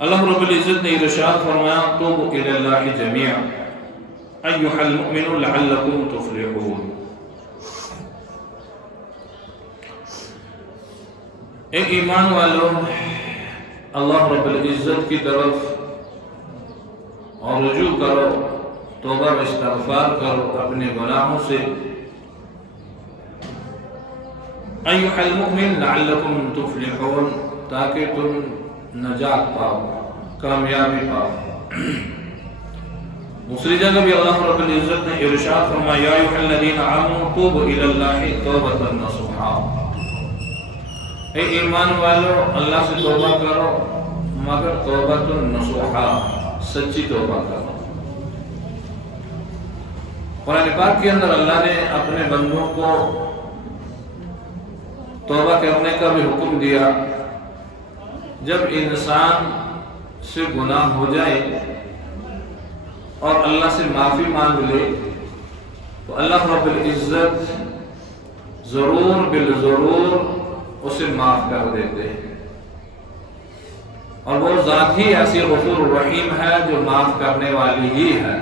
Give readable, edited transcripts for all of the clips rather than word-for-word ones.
اللہ رب العزت نے ارشاد فرمایا توبوا الی اللہ جمیعا ایھا المؤمنون لعلکم تفلحون۔ اے ایمان والو، اللہ رب العزت کی طرف اور رجوع کرو، توبہ و استغفار کرو اپنے گناہوں سے۔ ایھا المؤمن لعلکم تفلحون، تاکہ تم نجات پاؤ، کامیابی پاؤ۔ دوسری جگہ بھی اللہ رب العزت نے ارشاد فرمایا یا ایھا الذین آمنوا توبوا الی اللہ توبۃ نصوحا۔ اے ایمان والو، اللہ سے توبہ کرو مگر توبۃ نصوحا، سچی توبہ کرو۔ قرآن پاک کے اندر اللہ نے اپنے بندوں کو توبہ کرنے کا بھی حکم دیا۔ جب انسان سے گناہ ہو جائے اور اللہ سے معافی مانگ لے تو اللہ رب العزت ضرور بالضرور اسے معاف کر دیتے ہیں، اور وہ ذات ہی ایسی غفور الرحیم ہے جو معاف کرنے والی ہی ہے۔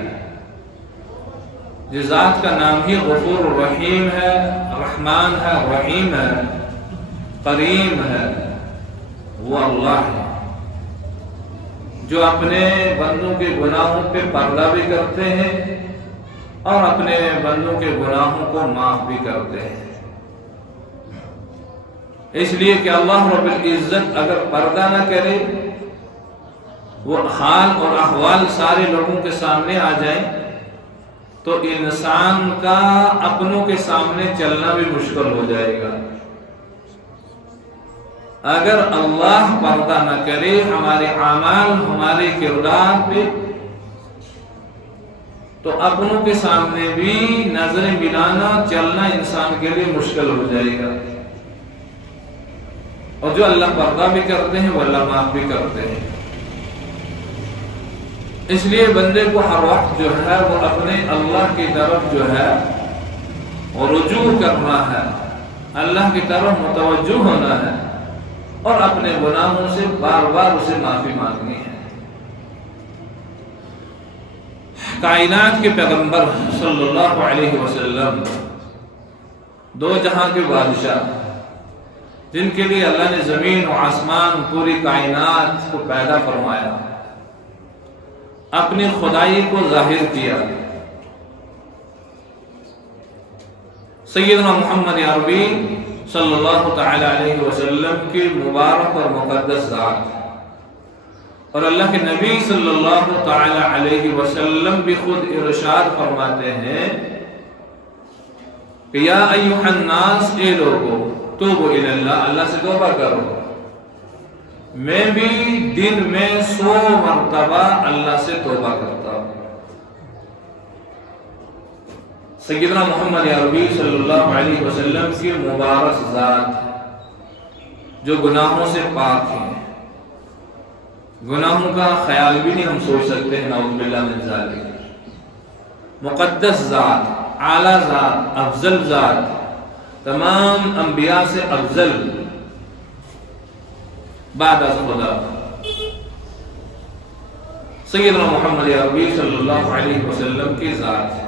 جس ذات کا نام ہی غفور الرحیم ہے، رحمان ہے، رحیم ہے، کریم ہے، وہ اللہ ہے جو اپنے بندوں کے گناہوں پہ پردہ بھی کرتے ہیں اور اپنے بندوں کے گناہوں کو معاف بھی کرتے ہیں۔ اس لیے کہ اللہ رب العزت اگر پردہ نہ کرے، وہ حال اور احوال سارے لوگوں کے سامنے آ جائیں تو انسان کا اپنوں کے سامنے چلنا بھی مشکل ہو جائے گا۔ اگر اللہ پردہ نہ کرے ہمارے اعمال، ہمارے کردار پہ، تو اپنوں کے سامنے بھی نظریں ملانا، چلنا انسان کے لیے مشکل ہو جائے گا۔ اور جو اللہ پردہ بھی کرتے ہیں وہ اللہ معاف بھی کرتے ہیں۔ اس لیے بندے کو ہر وقت جو ہے وہ اپنے اللہ کی طرف جو ہے وہ رجوع کرنا ہے، اللہ کی طرف متوجہ ہونا ہے اور اپنے گناہوں سے بار بار اسے معافی مانگنی ہے۔ کائنات کے پیغمبر صلی اللہ علیہ وسلم، دو جہاں کے بادشاہ، جن کے لیے اللہ نے زمین و آسمان پوری کائنات کو پیدا فرمایا، اپنی خدائی کو ظاہر کیا، سیدنا محمد عربی صلی اللہ تعالی علیہ وسلم کی مبارک اور مقدس ذات، اور اللہ کے نبی صلی اللہ تعالی علیہ وسلم بھی خود ارشاد فرماتے ہیں کہ یا ایھا الناس، اے لوگو، توبوا الی اللہ، اللہ سے توبہ کرو۔ میں بھی دن میں 100 مرتبہ اللہ سے توبہ کرتا ہوں۔ سیدنا محمد عربی صلی اللہ علیہ وسلم کی مبارک ذات جو گناہوں سے پاک ہیں، گناہوں کا خیال بھی نہیں ہم سوچ سکتے ہیں، نعوذ باللہ من ذالک، مقدس ذات، اعلیٰ ذات، افضل ذات، تمام انبیاء سے افضل بعد از خدا، سیدنا محمد عربی صلی اللہ علیہ وسلم کی ذات۔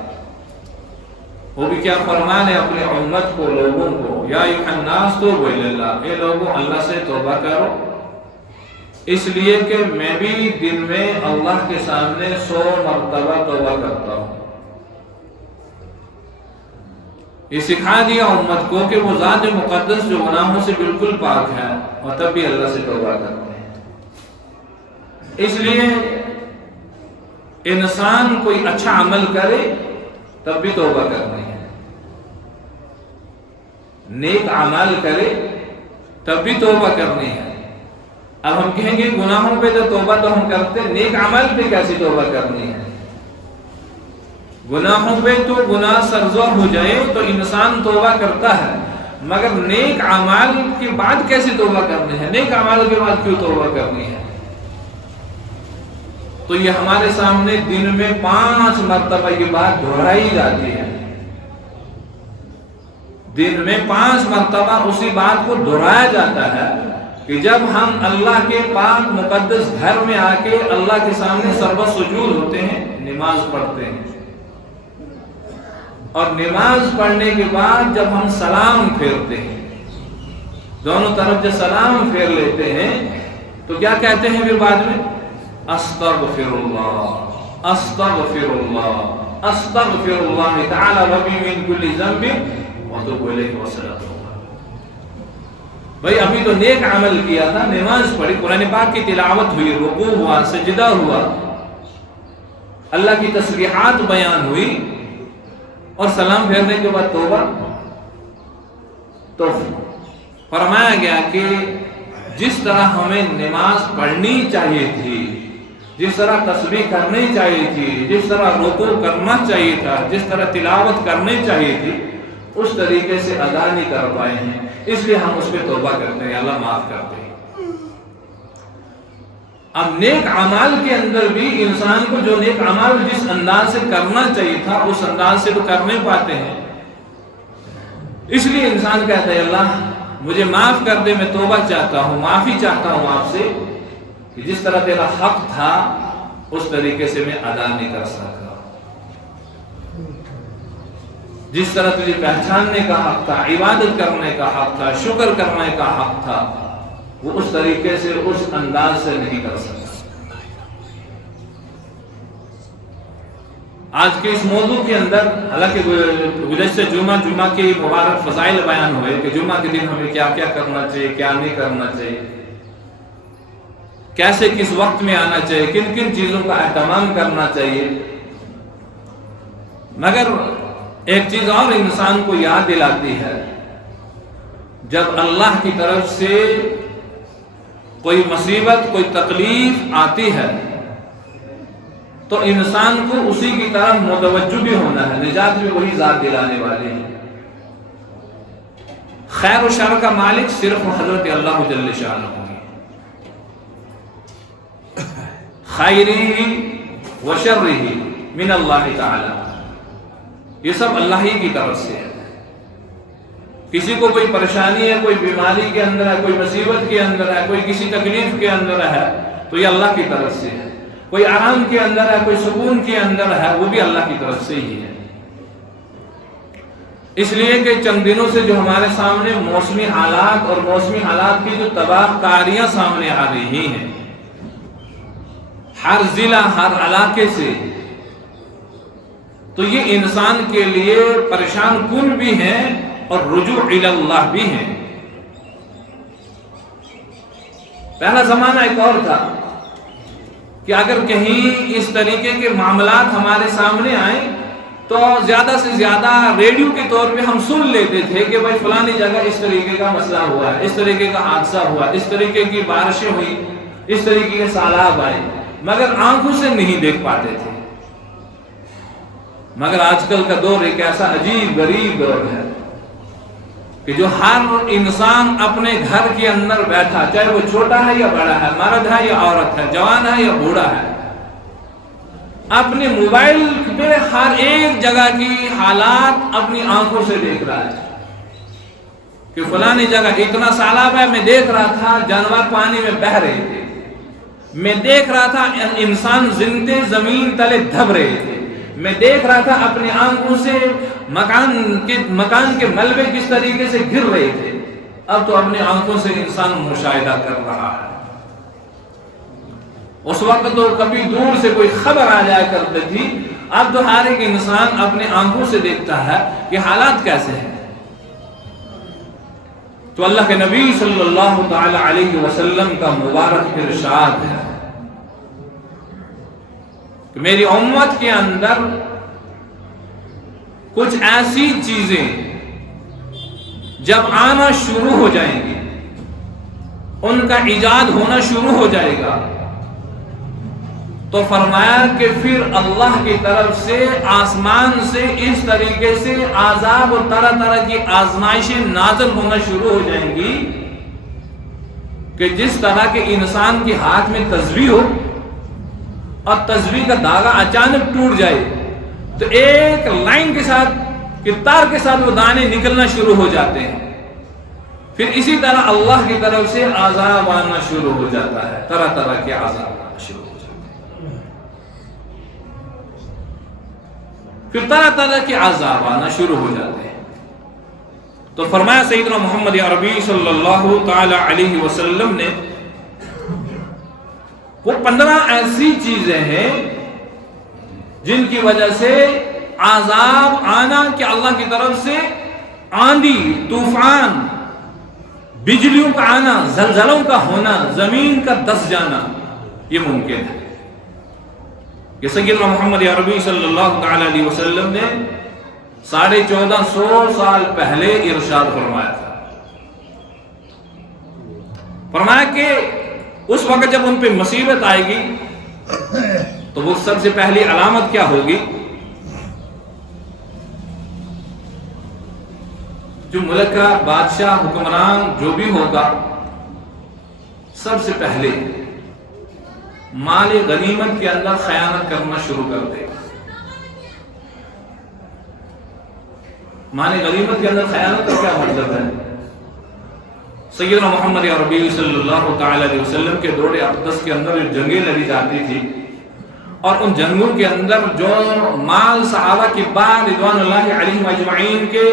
وہ بھی کیا فرمان ہے اپنے امت کو، لوگوں کو، یا ایھا الناس توبوا الی اللہ، اے لوگوں اللہ سے توبہ کرو، اس لیے کہ میں بھی دن میں اللہ کے سامنے 100 مرتبہ توبہ کرتا ہوں۔ یہ سکھا دیا امت کو کہ وہ ذات مقدس جو گناہوں سے بالکل پاک ہے اور تب بھی اللہ سے توبہ کرتے ہیں۔ اس لیے انسان کوئی اچھا عمل کرے تب بھی توبہ کرنی ہے، نیک اعمال کرے تب بھی توبہ کرنی ہے۔ اب ہم کہیں گے گناہوں پہ جو توبہ تو ہم کرتے، نیک اعمال پہ کیسی توبہ کرنی ہے؟ گناہوں پہ تو گناہ سرزور ہو جائے تو انسان توبہ کرتا ہے، مگر نیک اعمال کے بعد کیسی توبہ کرنی ہے؟ نیک اعمال کے بعد کیوں توبہ کرنی ہے؟ تو یہ ہمارے سامنے دن میں 5 مرتبہ یہ بات دہرائی جاتی ہے، دن میں 5 مرتبہ اسی بات کو دہرایا جاتا ہے کہ جب ہم اللہ کے پاک مقدس گھر میں آ کے اللہ کے سامنے سربہ سجود ہوتے ہیں، نماز پڑھتے ہیں، اور نماز پڑھنے کے بعد جب ہم سلام پھیرتے ہیں، دونوں طرف جب سلام پھیر لیتے ہیں تو کیا کہتے ہیں پھر بعد میں؟ استغفر اللہ استغفر اللہ استغفر اللہ تعالی ربی من کل ذنب واتوب الیہ وصلاۃ اللہ۔ بھائی ابھی تو نیک عمل کیا تھا، نماز پڑھی، قرآن پاک کی تلاوت ہوئی، رکوع ہوا، سجدہ ہوا، اللہ کی تسبیحات بیان ہوئی، اور سلام پھیرنے کے بعد توبہ۔ تو فرمایا گیا کہ جس طرح ہمیں نماز پڑھنی چاہیے تھی، جس طرح تسبیح کرنی چاہیے تھی، جس طرح رکوع کرنا چاہیے تھا، جس طرح تلاوت کرنی چاہیے تھی، اس طریقے سے ادا نہیں کر پائے ہیں، اس لیے ہم اس پہ توبہ کرتے ہیں، اللہ معاف کرتے ہیں۔ اب نیک اعمال کے اندر بھی انسان کو جو نیک اعمال جس انداز سے کرنا چاہیے تھا اس انداز سے تو کر نہیں پاتے ہیں، اس لیے انسان کہتا ہے اللہ مجھے معاف کر دے، میں توبہ چاہتا ہوں، معافی چاہتا ہوں آپ سے کہ جس طرح تیرا حق تھا اس طریقے سے میں ادا نہیں کر سکا، جس طرح تجھے پہچاننے کا حق تھا، عبادت کرنے کا حق تھا، شکر کرنے کا حق تھا، وہ اس طریقے سے اس انداز سے نہیں کر سکا۔ آج کے اس موضوع کے اندر حالانکہ گزشتہ جمعہ کے مبارک فضائل بیان ہوئے کہ جمعہ کے دن ہمیں کیا کیا کرنا چاہیے، کیا نہیں کرنا چاہیے، کیسے کس وقت میں آنا چاہیے، کن کن چیزوں کا اہتمام کرنا چاہیے، مگر ایک چیز اور انسان کو یاد دلاتی ہے، جب اللہ کی طرف سے کوئی مصیبت، کوئی تکلیف آتی ہے تو انسان کو اسی کی طرف متوجہ بھی ہونا ہے، نجات بھی وہی ذات دلانے والے ہیں۔ خیر و شر کا مالک صرف حضرت اللہ جل شانہ ہے، خیرہ و شرہ من اللہ تعالی، یہ سب اللہ ہی کی طرف سے ہے۔ کسی کو کوئی پریشانی ہے، کوئی بیماری کے اندر ہے، کوئی مصیبت کے اندر ہے، کوئی کسی تکلیف کے اندر ہے تو یہ اللہ کی طرف سے ہے، کوئی آرام کے اندر ہے، کوئی سکون کے اندر ہے، وہ بھی اللہ کی طرف سے ہی ہے۔ اس لیے کہ چند دنوں سے جو ہمارے سامنے موسمی حالات اور موسمی حالات کی جو تباہ کاریاں سامنے آ رہی ہیں، ہر ضلع، ہر علاقے سے، تو یہ انسان کے لیے پریشان کن بھی ہیں اور رجوع الی اللہ بھی ہیں۔ پہلا زمانہ ایک اور تھا کہ اگر کہیں اس طریقے کے معاملات ہمارے سامنے آئیں تو زیادہ سے زیادہ ریڈیو کے طور پہ ہم سن لیتے تھے کہ بھائی فلانی جگہ اس طریقے کا مسئلہ ہوا ہے، اس طریقے کا حادثہ ہوا، اس طریقے کی بارشیں ہوئی، اس طریقے کے سیلاب آئے، مگر آنکھوں سے نہیں دیکھ پاتے تھے۔ مگر آج کل کا دور ایک ایسا عجیب غریب دور ہے کہ جو ہر انسان اپنے گھر کے اندر بیٹھا، چاہے وہ چھوٹا ہے یا بڑا ہے، مرد ہے یا عورت ہے، جوان ہے یا بوڑھا ہے، اپنے موبائل پہ ہر ایک جگہ کی حالات اپنی آنکھوں سے دیکھ رہا ہے کہ فلانی جگہ اتنا سیلاب ہے، میں دیکھ رہا تھا جانور پانی میں بہہ رہے تھے، میں دیکھ رہا تھا انسان زندے زمین تلے دھب رہے تھے، میں دیکھ رہا تھا اپنی آنکھوں سے مکان کے ملبے کس طریقے سے گر رہے تھے۔ اب تو اپنی آنکھوں سے انسان مشاہدہ کر رہا ہے۔ اس وقت تو کبھی دور سے کوئی خبر آ جایا کرتی تھی، اب تو ہر ایک انسان اپنے آنکھوں سے دیکھتا ہے کہ حالات کیسے ہیں۔ تو اللہ کے نبی صلی اللہ تعالی علیہ وسلم کا مبارک ارشاد ہے کہ میری امت کے اندر کچھ ایسی چیزیں جب آنا شروع ہو جائیں گی، ان کا ایجاد ہونا شروع ہو جائے گا، تو فرمایا کہ پھر اللہ کی طرف سے آسمان سے اس طریقے سے عذاب اور طرح طرح کی آزمائشیں نازل ہونا شروع ہو جائیں گی کہ جس طرح کے انسان کے ہاتھ میں تسبیح ہو اور تسبیح کا دھاگا اچانک ٹوٹ جائے تو ایک لائن کے ساتھ، کہ تار کے ساتھ وہ دانے نکلنا شروع ہو جاتے ہیں، پھر اسی طرح اللہ کی طرف سے عذاب آنا شروع ہو جاتا ہے، طرح طرح کے عذاب آنا شروع ہو جاتے ہیں، پھر طرح طرح کے عذاب آنا شروع ہو جاتے ہیں۔ تو فرمایا سیدنا محمد عربی صلی اللہ تعالی علیہ وسلم نے وہ 15 ایسی چیزیں ہیں جن کی وجہ سے عذاب آنا کہ اللہ کی طرف سے آندھی، طوفان، بجلیوں کا آنا، زلزلوں کا ہونا، زمین کا دس جانا یہ ممکن ہے۔ یہ سیدنا محمد عربی صلی اللہ تعالی علیہ وسلم نے 1450 سال پہلے ارشاد فرمایا تھا۔ فرمایا کہ اس وقت جب ان پہ مصیبت آئے گی تو وہ سب سے پہلی علامت کیا ہوگی؟ جو ملک کا بادشاہ، حکمران جو بھی ہوگا، سب سے پہلے مال غنیمت کے اندر خیانت کرنا شروع کر دے گا۔ مال غنیمت کے اندر خیانت کا کیا مطلب ہے؟ سیدنا محمد عربی صلی اللہ تعالی علیہ وسلم کے دور اقدس کے اندر جنگیں لڑی جاتی تھی، اور ان جنگوں کے اندر جو مال صحابہ کی بعد رضوان اللہ علیہم اجمعین کے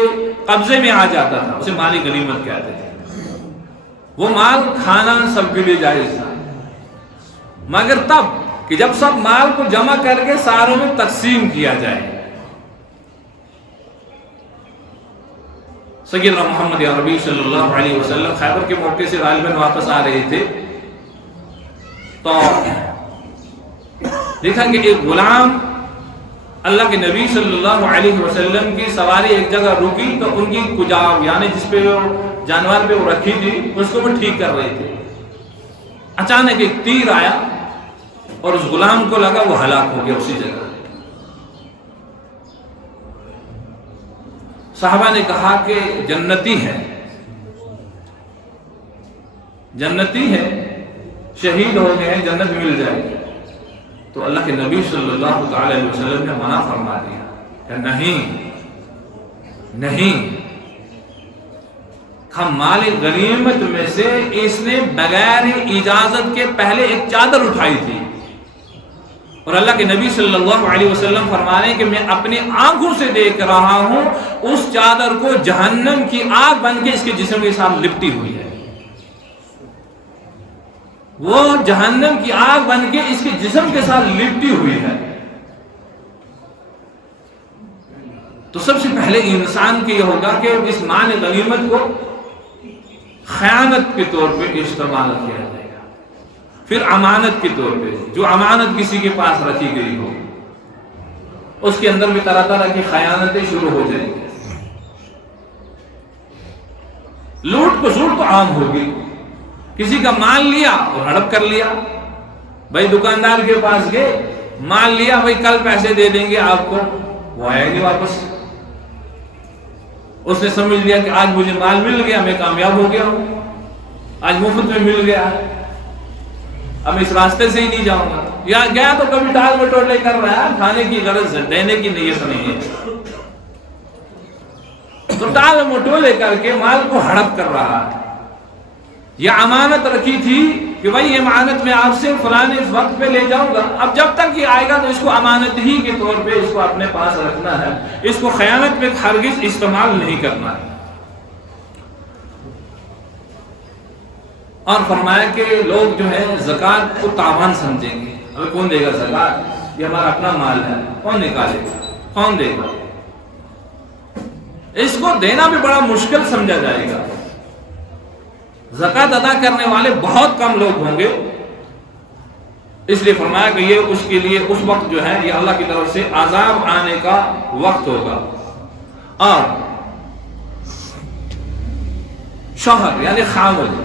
قبضے میں آ جاتا تھا اسے مالی غنیمت کہتے تھے۔ وہ مال کھانا سب کے لیے جائز تھا، مگر تب کہ جب سب مال کو جمع کر کے ساروں میں تقسیم کیا جائے۔ سیدنا محمد عربی صلی اللہ علیہ وسلم خیبر کے موقع سے غالباً واپس آ رہے تھے، تو دیکھا کہ ایک غلام اللہ کے نبی صلی اللہ علیہ وسلم کی سواری ایک جگہ رکی، تو ان کی کجاو یعنی جس پہ جانور پہ وہ رکھی تھی اس کو وہ ٹھیک کر رہے تھے۔ اچانک ایک تیر آیا اور اس غلام کو لگا وہ ہلاک ہو گیا اسی جگہ۔ صحابہ نے کہا کہ جنتی ہے، جنتی ہے، شہید ہو گئے ہیں، جنت مل جائے گی۔ تو اللہ کے نبی صلی اللہ تعالی علیہ وسلم نے منع فرما دیا کہ نہیں، ہم مال غنیمت میں سے اس نے بغیر اجازت کے پہلے ایک چادر اٹھائی تھی، اور اللہ کے نبی صلی اللہ علیہ وسلم فرما رہے ہیں کہ میں اپنی آنکھوں سے دیکھ رہا ہوں اس چادر کو جہنم کی آگ بن کے اس کے جسم کے ساتھ لپٹی ہوئی ہے، وہ جہنم کی آگ بن کے اس کے جسم کے ساتھ لپٹی ہوئی ہے۔ تو سب سے پہلے انسان کے یہ ہوگا کہ اس مال غنیمت کو خیانت کے طور پہ استعمال کیا جائے گا، پھر امانت کے طور پہ جو امانت کسی کے پاس رکھی گئی ہو اس کے اندر بھی طرح طرح کی خیانتیں شروع ہو جائیں گی۔ لوٹ کو سوٹ تو عام ہوگی، کسی کا مال لیا اور ہڑپ کر لیا، بھائی دکاندار کے پاس گئے، مال لیا، بھائی کل پیسے دے دیں گے آپ کو، وہ آئے گی واپس۔ اس نے سمجھ لیا کہ آج مجھے مال مل گیا، میں کامیاب ہو گیا ہوں، آج مفت میں مل گیا، اب اس راستے سے ہی نہیں جاؤں گا، یا گیا تو کبھی ٹال مٹولے کر رہا ہے، کھانے کی غرض ہے، دینے کی نیت نہیں ہے، تو ٹال مٹولے کر کے مال کو ہڑپ کر رہا ہے۔ یہ امانت رکھی تھی کہ بھائی یہ امانت میں آپ سے فلانے وقت پہ لے جاؤں گا، اب جب تک یہ آئے گا تو اس کو امانت ہی کے طور پہ اس کو اپنے پاس رکھنا ہے، اس کو خیانت میں ہرگز استعمال نہیں کرنا ہے۔ اور فرمایا کہ لوگ جو ہے زکوٰۃ کو تاوان سمجھیں گے، ابھی کون دے گا زکوٰۃ، یہ ہمارا اپنا مال ہے، کون نکالے گا، کون دے گا، اس کو دینا بھی بڑا مشکل سمجھا جائے گا۔ زکوٰۃ ادا کرنے والے بہت کم لوگ ہوں گے، اس لیے فرمایا کہ یہ اس کے لیے اس وقت جو ہے یہ اللہ کی طرف سے عذاب آنے کا وقت ہوگا۔ اور شوہر یعنی خاوند،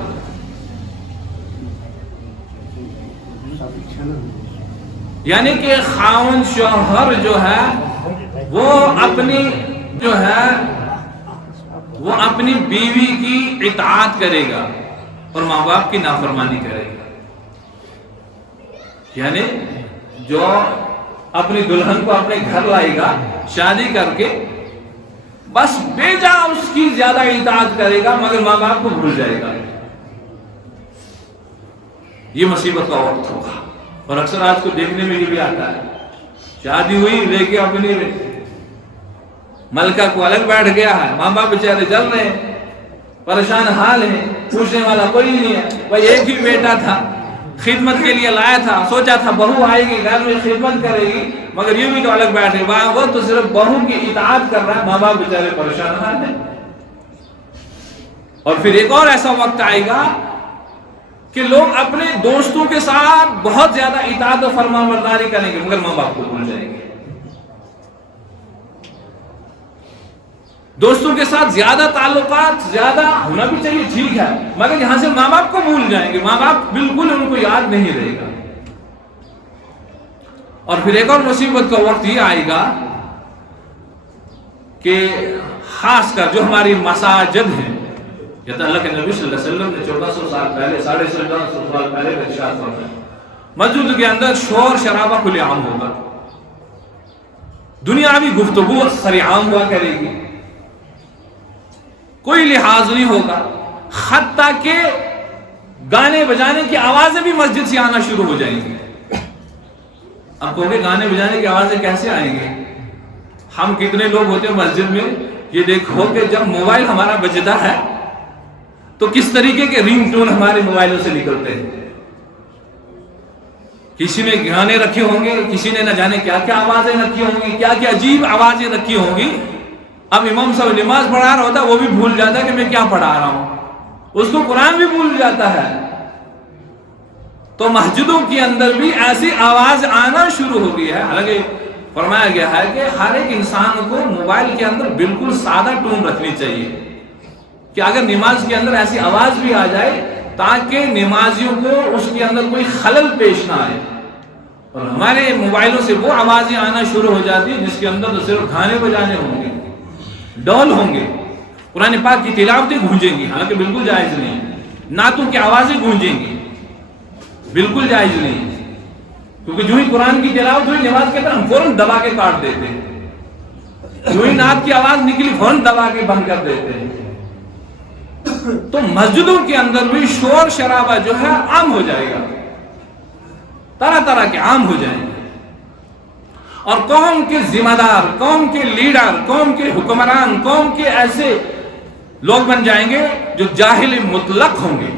یعنی کہ خاوند شوہر جو ہے وہ اپنی بیوی کی اطاعت کرے گا اور ماں باپ کی نافرمانی کرے گا، یعنی جو اپنی دلہن کو اپنے گھر لائے گا شادی کر کے، بس بیجا اس کی زیادہ اطاعت کرے گا مگر ماں باپ کو بھول جائے گا. یہ مصیبت کا وقت ہوگا. اور اکثر آج کو دیکھنے میں یہ بھی آتا ہے, شادی ہوئی لے کے اپنی ملکہ کو الگ بیٹھ گیا ہے, ماں باپ بیچارے جل رہے ہیں, پریشان حال ہیں, پوچھنے والا کوئی نہیں ہے. بھائی ایک ہی بیٹا تھا, خدمت کے لیے لایا تھا, سوچا تھا بہو آئے گی گھر میں خدمت کرے گی, مگر یہ بھی تو الگ بیٹھے, وہ تو صرف بہو کی اطاعت کر رہا ہے, ماں باپ بیچارے پریشان حال ہیں. اور پھر ایک اور ایسا وقت آئے گا کہ لوگ اپنے دوستوں کے ساتھ بہت زیادہ اطاعت و فرما برداری کریں گے مگر ماں باپ کو بھول جائیں گے. دوستوں کے ساتھ زیادہ تعلقات زیادہ ہونا بھی چاہیے, ٹھیک ہے, مگر یہاں سے ماں باپ کو بھول جائیں گے, ماں باپ بالکل ان کو یاد نہیں رہے گا. اور پھر ایک اور مصیبت کا وقت یہ آئے گا کہ خاص کر جو ہماری مساجد ہیں, یہ تو اللہ کے نبی صلی اللہ علیہ وسلم نے 1400 سال پہلے 1450 سال پہلے کا ارشاد فرمایا, مسجد کے اندر شور شرابہ کھلے عام ہوگا, دنیاوی گفتگو سر عام ہوا کرے گی, کوئی لحاظ نہیں ہوگا, حتیٰ کہ گانے بجانے کی آوازیں بھی مسجد سے آنا شروع ہو جائیں گی. اب کہو گے گانے بجانے کی آوازیں کیسے آئیں گے؟ ہم کتنے لوگ ہوتے ہیں مسجد میں, یہ دیکھو کہ جب موبائل ہمارا بجتا ہے تو کس طریقے کے رنگ ٹون ہمارے موبائلوں سے نکلتے ہیں. کسی نے گانے رکھے ہوں گے, کسی نے نہ جانے کیا کیا آوازیں رکھی ہوں گی, کیا کیا عجیب آوازیں رکھی ہوں گی. اب امام صاحب نماز پڑھا رہا ہوتا ہے, وہ بھی بھول جاتا ہے کہ میں کیا پڑھا رہا ہوں, اس کو قرآن بھی بھول جاتا ہے. تو مسجدوں کے اندر بھی ایسی آواز آنا شروع ہو گئی ہے. حالانکہ فرمایا گیا ہے کہ ہر ایک انسان کو موبائل کے اندر بالکل سادہ ٹون رکھنی چاہیے کہ اگر نماز کے اندر ایسی آواز بھی آ جائے تاکہ نمازیوں کو اس کے اندر کوئی خلل پیش نہ آئے. اور ہمارے موبائلوں سے وہ آوازیں آنا شروع ہو جاتی ہیں جس کے اندر تو صرف گانے بجانے ہوں گے, ڈول ہوں گے, قرآن پاک کی تلاوتیں گونجیں گی, حالانکہ بالکل جائز نہیں, نعتوں کی آوازیں گونجیں گی, بالکل جائز نہیں, کیونکہ جو ہی قرآن کی تلاوت ہوئی نماز کے ہم فوراً دبا کے کاٹ دیتے ہیں, جو ہی نعت کی آواز نکلی فوراً دبا کے بند کر دیتے ہیں. تو مسجدوں کے اندر بھی شور شرابہ جو ہے عام ہو جائے گا, طرح طرح کے عام ہو جائیں گے. اور قوم کے ذمہ دار, قوم کے لیڈر, قوم کے حکمران, قوم کے ایسے لوگ بن جائیں گے جو جاہل مطلق ہوں گے,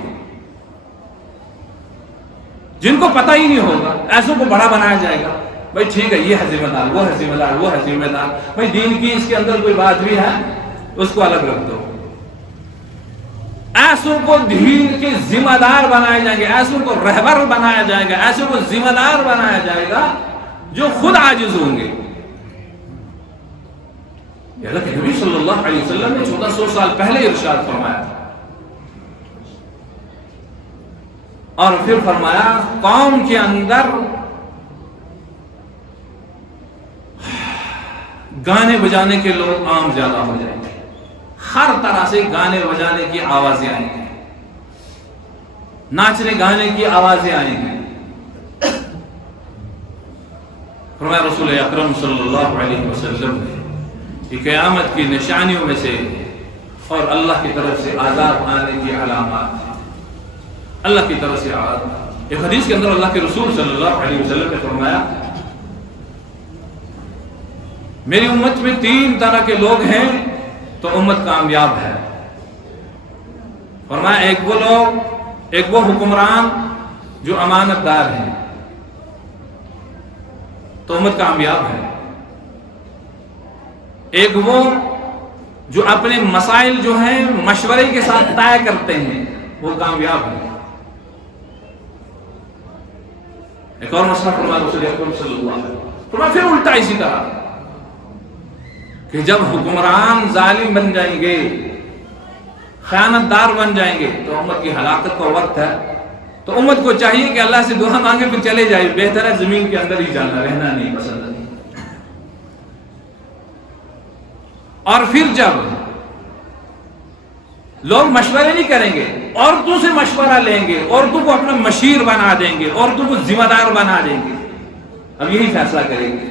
جن کو پتہ ہی نہیں ہوگا. ایسوں کو بڑا بنایا جائے گا, بھائی ٹھیک ہے یہ ہے ذمہ دار, وہ ہے ذمہ دار, وہ ہے ذمہ دار, بھائی دین کی اس کے اندر کوئی بات بھی ہے اس کو الگ رکھ دو. ایسوں کو دین کے ذمہ دار بنائے جائیں گے, ایسوں کو رہبر بنایا جائے گا, ایسوں کو ذمہ دار بنایا جائے گا جو خود عاجز ہوں گے. اللہ کے نبی صلی اللہ علیہ وسلم نے 1400 سال پہلے ارشاد فرمایا تھا. اور پھر فرمایا قوم کے اندر گانے بجانے کے لوگ عام زیادہ ہو جائیں گے, ہر طرح سے گانے بجانے کی آوازیں آئیں گی, ناچنے گانے کی آوازیں آئیں گی. فرمایا رسول اکرم صلی اللہ علیہ وسلم نے کہ قیامت کی نشانیوں میں سے اور اللہ کی طرف سے عذاب آنے کی علامات ہیں, اللہ کی طرف سے عذاب. ایک حدیث کے اندر اللہ کے رسول صلی اللہ علیہ وسلم نے فرمایا میری امت میں 3 طرح کے لوگ ہیں تو امت کامیاب ہے. فرمایا ایک وہ حکمران جو امانت دار ہیں تو امت کامیاب ہے. ایک وہ جو اپنے مسائل جو ہیں مشورے کے ساتھ طے کرتے ہیں وہ کامیاب ہے. ایک اور مسئلہ فرمایا رسول اکرم صلی اللہ علیہ وسلم, فرمایا پھر الٹا اسی طرح کہ جب حکمران ظالم بن جائیں گے, خیانت دار بن جائیں گے تو امت کی ہلاکت کا وقت ہے. تو امت کو چاہیے کہ اللہ سے دعا مانگے پھر چلے جائے, بہتر ہے زمین کے اندر ہی جانا, رہنا نہیں پسند نہیں. اور پھر جب لوگ مشورے نہیں کریں گے, عورتوں سے مشورہ لیں گے, عورتوں کو اپنا مشیر بنا دیں گے, عورتوں کو ذمہ دار بنا دیں گے, اب یہی فیصلہ کریں گے.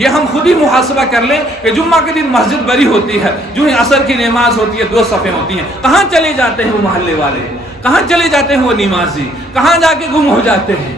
یہ ہم خود ہی محاسبہ کر لیں کہ جمعہ کے دن مسجد بری ہوتی ہے، جو ہی عصر کی نماز ہوتی ہے 2 صفیں ہوتی ہیں، کہاں چلے جاتے ہیں وہ محلے والے، کہاں چلے جاتے ہیں وہ نمازی، کہاں جا کے گم ہو جاتے ہیں؟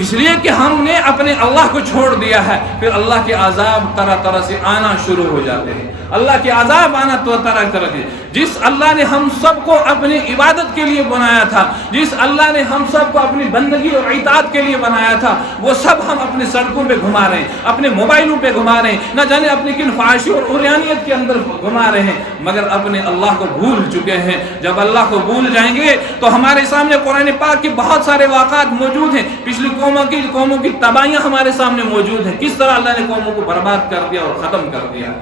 اس لیے کہ ہم نے اپنے اللہ کو چھوڑ دیا ہے، پھر اللہ کے عذاب طرح طرح سے آنا شروع ہو جاتے ہیں، اللہ کے عذاب آنا تو طرح طرح کے۔ جس اللہ نے ہم سب کو اپنی عبادت کے لیے بنایا تھا، جس اللہ نے ہم سب کو اپنی بندگی اور اطاعت کے لیے بنایا تھا، وہ سب ہم اپنے سڑکوں پہ گھما رہے ہیں، اپنے موبائلوں پہ گھما رہے ہیں، نہ جانے اپنی کن فحاشی اور عریانیت کے اندر گھما رہے ہیں، مگر اپنے اللہ کو بھول چکے ہیں۔ جب اللہ کو بھول جائیں گے تو ہمارے سامنے قرآن پاک کے بہت سارے واقعات موجود ہیں، پچھلی قوموں کی تباہیاں ہمارے سامنے موجود ہیں، کس طرح اللہ نے قوموں کو برباد کر دیا اور ختم کر دیا۔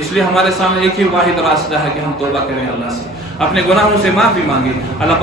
اس لیے ہمارے سامنے ایک ہی واحد راستہ ہے کہ ہم توبہ کریں، اللہ سے اپنے گناہوں سے معافی مانگیں۔ اللہ